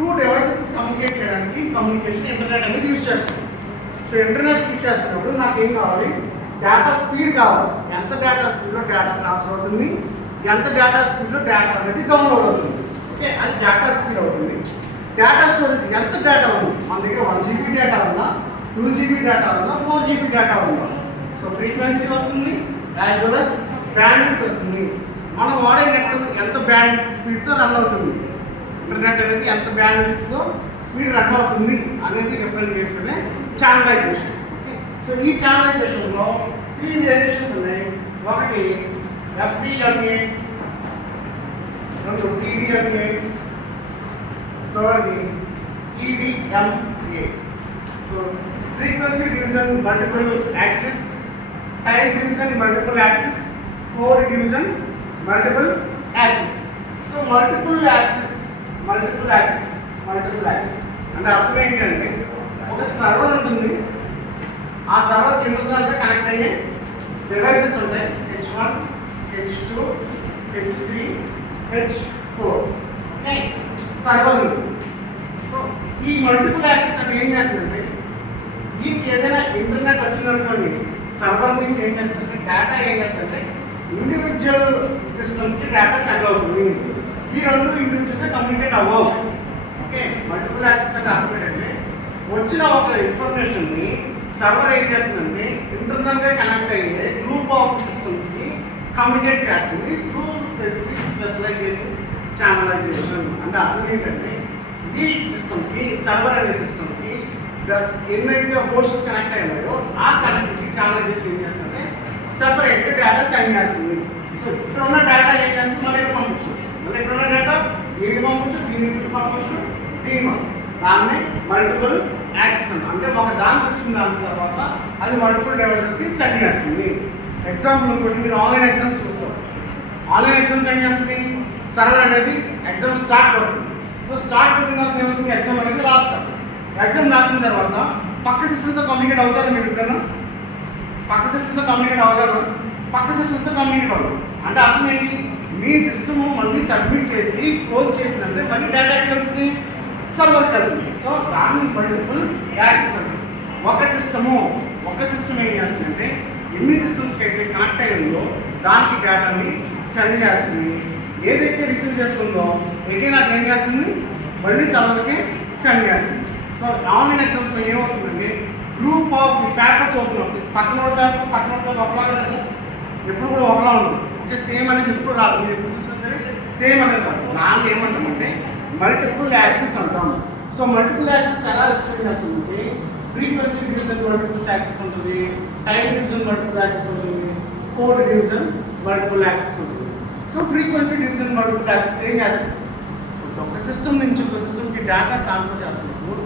Two devices communicate చేయడానికి communication internet అనేది use చేస్తాం. సో ఇంటర్నెట్ యూజ్ చేస్తున్నప్పుడు నాకు ఏం కావాలి, డేటా స్పీడ్ కావాలి. ఎంత డేటా స్పీడ్లో డేటా ట్రాన్స్ఫర్ అవుతుంది, ఎంత డేటా స్పీడ్లో డేటా అనేది డౌన్లోడ్ అవుతుంది. ఓకే, అది డేటా స్పీడ్ అవుతుంది. డేటా స్టోరేజ్ ఎంత డేటా ఉంది, మన దగ్గర 1 GB డేటా ఉందా, 2 GB డేటా ఉందా, 4 GB డేటా ఉందా. సో ఫ్రీక్వెన్సీ వస్తుంది, యాజ్ వెల్ అస్ బ్యాండ్విడ్త్ వస్తుంది. మనం వాడే నెట్వర్క్ ఎంత బ్యాండ్విడ్త్ స్పీడ్తో రన్ అవుతుంది, ఇంటర్నెట్ అనేది ఎంత బ్యాండ్విడ్త్తో స్పీడ్ రన్ అవుతుంది అనేది రిప్రజెంట్ చేసుకునే ఛానలైజేషన్. ఓకే, సో ఈ ఛానలైజేషన్లో 3 వేరియేషన్స్ ఉన్నాయి. ఒకటి FDMA, రెండు TDMA, థర్డ్ది CDMA. So frequency division multiple axis, time division multiple axis, code division multiple axis. So multiple axis అంటే అర్థం ఏంటంటే ఒక సర్వర్ ఉంటుంది, ఆ సర్వర్కి ఇంటర్నెట్ కనెక్ట్ అయ్యే డివైసెస్ ఉంటాయి. H1, H2, H3, H4. Okay, server ఉంటుంది. సో ఈ మల్టిపుల్ యాక్సెస్ అంటే ఏం చేస్తుందంటే, దీనికి ఏదైనా ఇంటర్నెట్ వచ్చిందనుకోండి, సర్వర్ నుంచి ఏం చేస్తుందంటే డేటా ఏం చేస్తుందంటే ఇండివిజువల్ సిస్టమ్స్కి డేటా సెండ్ అవుతుంది. ఈ రెండు ఇండివిజువల్గా కమ్యూనికేట్ అవ్వవు. ఓకే, మల్టిపుల్ యాక్సెస్ అంటే అర్థం ఏంటంటే వచ్చిన ఒక ఇన్ఫర్మేషన్ని సర్వర్ ఏం చేస్తుందంటే ఇంటర్నల్గా కనెక్ట్ అయ్యే గ్రూప్ ఆఫ్ సిస్టమ్స్కి కమ్యూనికేట్ చేస్తుంది త్రూ స్పెషలైజేషన్, ఛానలైజేషన్. అంటే అర్థం ఏంటంటే ఈ సిస్టమ్కి, సర్వర్ అనే సిస్టమ్కి ఎన్నైతే హోస్ట్ కనెక్ట్ అయినాయో ఆ కనెక్టివిటీ ఛానలైజేషన్ ఏం చేస్తుందంటే సెపరేట్ డేటా సెండ్ చేస్తుంది. సో ఇక్కడ ఉన్న డేటా ఏం చేస్తుంది, మళ్ళీ ఇక్కడ పంపించు, మళ్ళీ ఇక్కడ ఉన్న డేటా దీనికి పంపించు, దీనికి పంపించు, దీని దాన్ని మల్టిపుల్ యాక్సెస్ అంటే ఒక దానికి వచ్చిన దాని తర్వాత అది మల్టిపుల్ డివైసెస్కి సెండ్ చేస్తుంది. ఎగ్జాంపుల్ ఇంకోటి, మీరు ఆన్లైన్ ఎగ్జామ్స్ చూస్తారు. ఆన్లైన్ ఎగ్జామ్స్ ఏం చేస్తుంది, సర్వర్ అనేది ఎగ్జామ్ స్టార్ట్ అవుతుంది. సో స్టార్ట్ అవుతున్న తర్వాత ఏమవుతుంది, ఎగ్జామ్ అనేది రాస్తారు. ఎగ్జామ్ రాసిన తర్వాత పక్క సిస్టమ్తో కమ్యూనికేట్ అవుతారు. మీరు ఎప్పుడైనా పక్క సిస్టమ్తో కమ్యూనికేట్ అవ్వగలరు, పక్క సిస్టమ్తో కమ్యూనికేట్ అవ్వరు. అంటే అర్థం ఏంటి, మీ సిస్టమ్ మళ్ళీ సబ్మిట్ చేసి క్లోజ్ చేసిందంటే మళ్ళీ డేటా వెళ్తుంది, సర్వర్కి వెళ్తుంది. సో దాన్ని మల్టిపుల్ యాక్సెస్ అంటే ఒక సిస్టమ్ ఏం చేస్తుందంటే ఎన్ని సిస్టమ్స్కి అయితే కనెక్ట్ అయ్యిందో దానికి డేటాని సెండ్ చేస్తుంది. ఏదైతే రిసీవ్ చేస్తుందో ఎగైన్ అది ఏం చేస్తుంది, మళ్ళీ సర్వర్కి సెండ్ చేస్తుంది. సో ఆన్లైన్ ఎగ్జామ్స్లో ఏమవుతుందంటే గ్రూప్ ఆఫ్ పేపర్స్ ఓపెన్ అవుతుంది. పక్కన పేపర్ ఒకలాగా కదా, ఎప్పుడు కూడా ఒకలా ఉంటుంది. ఓకే, సేమ్ అనేది ఎప్పుడు రాదు, మీరు ఎప్పుడు చూసినా సరే సేమ్ అనేది రాదు. దాన్ని ఏమంటామంటే మల్టిపుల్ యాక్సెస్ అంటాం. సో మల్టిపుల్ యాక్సెస్ ఎలా రిప్రజెంట్ చేస్తుందంటే ఫ్రీక్వెన్సీ డివిజన్ మల్టిపుల్ యాక్సెస్ ఉంటుంది, టైం డివిజన్ మల్టిపుల్ యాక్సెస్ ఉంటుంది, కోడ్ డివిజన్ మల్టిపుల్ యాక్సెస్ ఉంటుంది. So frequency division multiple access ఏం చేస్తుంది, ఒక సిస్టమ్ నుంచి ఒక సిస్టమ్కి డేటా ట్రాన్స్ఫర్ చేస్తున్నప్పుడు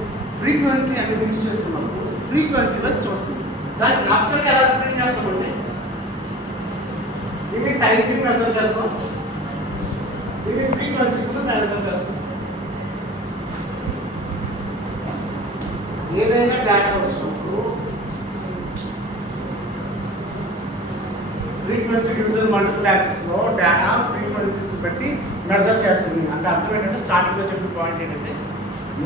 ఫ్రీక్వెన్సీ అనేది యూజ్ చేసుకున్నప్పుడు ఫ్రీక్వెన్సీలో చూస్తుంది. దాన్ని గ్రాఫికల్గా ఎలా రిప్రజెంట్ చేస్తామంటే దీన్ని టైంని మెజర్ చేస్తాం, దీన్ని ఫ్రీక్వెన్సీ కూడా మెజర్ చేస్తాం. ఏదైనా డేటా వచ్చినప్పుడు ఫ్రీక్వెన్సీ డివిజన్ మల్టిపుల్ యాక్సెస్లో డేటా ఫ్రీక్వెన్సీస్ బట్టి మెజర్ చేస్తుంది. అంటే అర్థం ఏంటంటే స్టార్టింగ్లో చెప్పిన పాయింట్ ఏంటంటే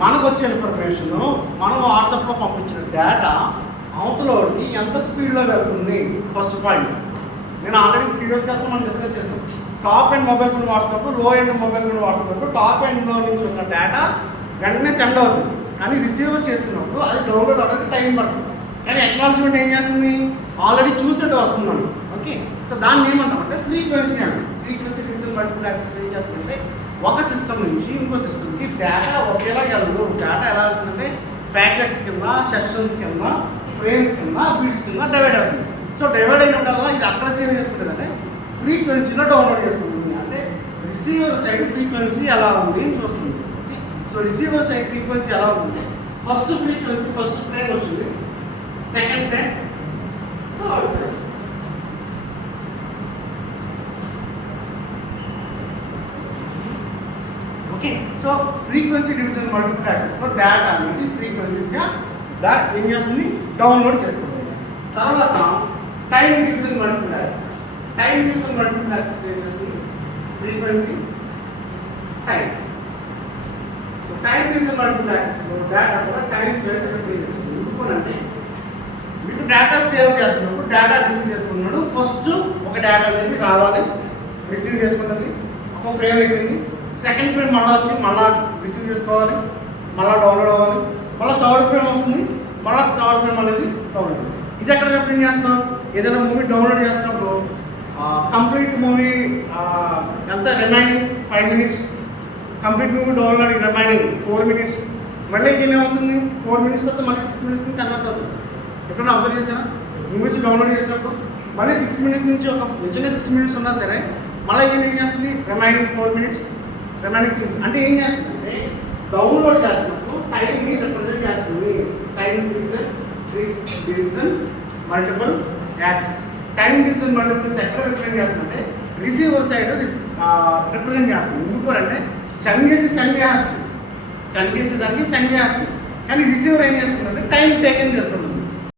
మనకు వచ్చే ఇన్ఫర్మేషన్ మనం వాట్సాప్లో పంపించిన డేటా అవతలోకి ఎంత స్పీడ్లో వెళ్తుంది. ఫస్ట్ పాయింట్ నేను ఆల్రెడీ ప్రీవియస్ క్లాస్లో మనం డిస్కస్ చేసాం. టాప్ ఎండ్ మొబైల్ ఫోన్ వాడుతున్నప్పుడు, లో ఎండ్ మొబైల్ ఫోన్ వాడుతున్నప్పుడు టాప్ ఎండ్లో నుంచి ఉన్న డేటా వెంటనే సెండ్ అవుతుంది, కానీ రిసీవర్ చేసుకున్నప్పుడు అది డౌన్లోడ్ అవ్వడానికి టైం పడుతుంది. కానీ అక్నాలజ్మెంట్ ఏం చేస్తుంది, ఆల్రెడీ చూసినట్టు వస్తుంది మనకి. ఓకే, సో దాన్ని ఏమంటామంటే ఫ్రీక్వెన్సీ అంటే ఫ్రీక్వెన్సీ డివిజన్ మల్టిపుల్ యాక్సెస్ ఏం చేస్తుందంటే ఒక సిస్టమ్ నుంచి ఇంకో సిస్టమ్కి డేటా ఒకేలా వెళ్ళదు. డేటా ఎలా అవుతుందంటే ప్యాకెట్స్ కింద, సెషన్స్ కింద, ఫ్రేమ్స్ కింద, బిట్స్ కింద డివైడ్ అవుతుంది. సో డివైడ్ అయినప్పుడల్లా ఇది అక్కడ సేవ్ చేసుకుంటుంది అంటే ఫ్రీక్వెన్సీలో డౌన్లోడ్ చేసుకుంటుంది. అంటే రిసీవర్ సైడ్ ఫ్రీక్వెన్సీ ఎలా ఉంది అని చూస్తుంది. సో రిసీవర్ సైడ్ ఫ్రీక్వెన్సీ ఎలా ఉంటుంది, ఫస్ట్ ఫ్రీక్వెన్సీ ఫస్ట్ ఫ్రేమ్ వచ్చింది, second frame, third frame. Okay, so frequency division multiple యాక్సెస్లో డేటా అనేది ఫ్రీక్వెన్సీస్గా ఏం చేస్తుంది, డౌన్లోడ్ చేసుకుంటుంది. తర్వాత time division multiple access. Time division multiple access ఏం చేస్తుంది, frequency, time. So time division multiple యాక్సెస్లో డేటా కూడా టైం స్పేస్ రిప్రజెంట్ చేస్తుంది. ఎందుకంటే మీకు డేటా సేవ్ చేస్తున్నప్పుడు డేటా రిసీవ్ చేసుకున్నాడు ఫస్ట్ ఒక డేటా అనేది రావాలి, రిసీవ్ చేసుకున్నది ఒక ఫ్రేమ్ అయిపోయింది. సెకండ్ ఫ్రేమ్ మళ్ళీ వచ్చి మళ్ళీ రిసీవ్ చేసుకోవాలి, మళ్ళీ డౌన్లోడ్ అవ్వాలి, మళ్ళీ థర్డ్ ఫ్రేమ్ వస్తుంది, మళ్ళీ థర్డ్ ఫ్రేమ్ అనేది డౌన్లోడ్. ఇది ఎక్కడ రిప్రజెంట్ చేస్తాం? ఏదైనా మూవీ డౌన్లోడ్ చేస్తున్నప్పుడు కంప్లీట్ మూవీ ఎంత remaining 5 minutes, complete movie download remaining 4 minutes, మళ్ళీ ఇది ఏమవుతుంది 4 minutes తర్వాత మళ్ళీ 6 minutes కన్వర్ట్ అవుతుంది. ఎక్కడన్నా అబ్జర్వ్ చేసారా? మూవీస్ డౌన్లోడ్ చేసినప్పుడు మళ్ళీ 6 minutes నుంచి ఒక నిజంగా 6 minutes ఉన్నా సరే మళ్ళీ ఏం చేస్తుంది రిమైనింగ్ 4 minutes, రిమైనింగ్ 3 minutes. అంటే ఏం చేస్తుంది అంటే డౌన్లోడ్ చేసినప్పుడు టైంని రిప్రజెంట్ చేస్తుంది. Time division multiple access. Time division multiples ఎక్కడ రిప్రజెంట్ చేస్తుందంటే రిసీవర్ సైడ్ రిప్రజెంట్ చేస్తుంది. ఎందుకంటే సెండ్ చేసేదానికి సెండ్ చేస్తుంది, కానీ రిసీవర్ ఏం చేస్తుందంటే టైం టేకెన్ చేసుకుంటుంది.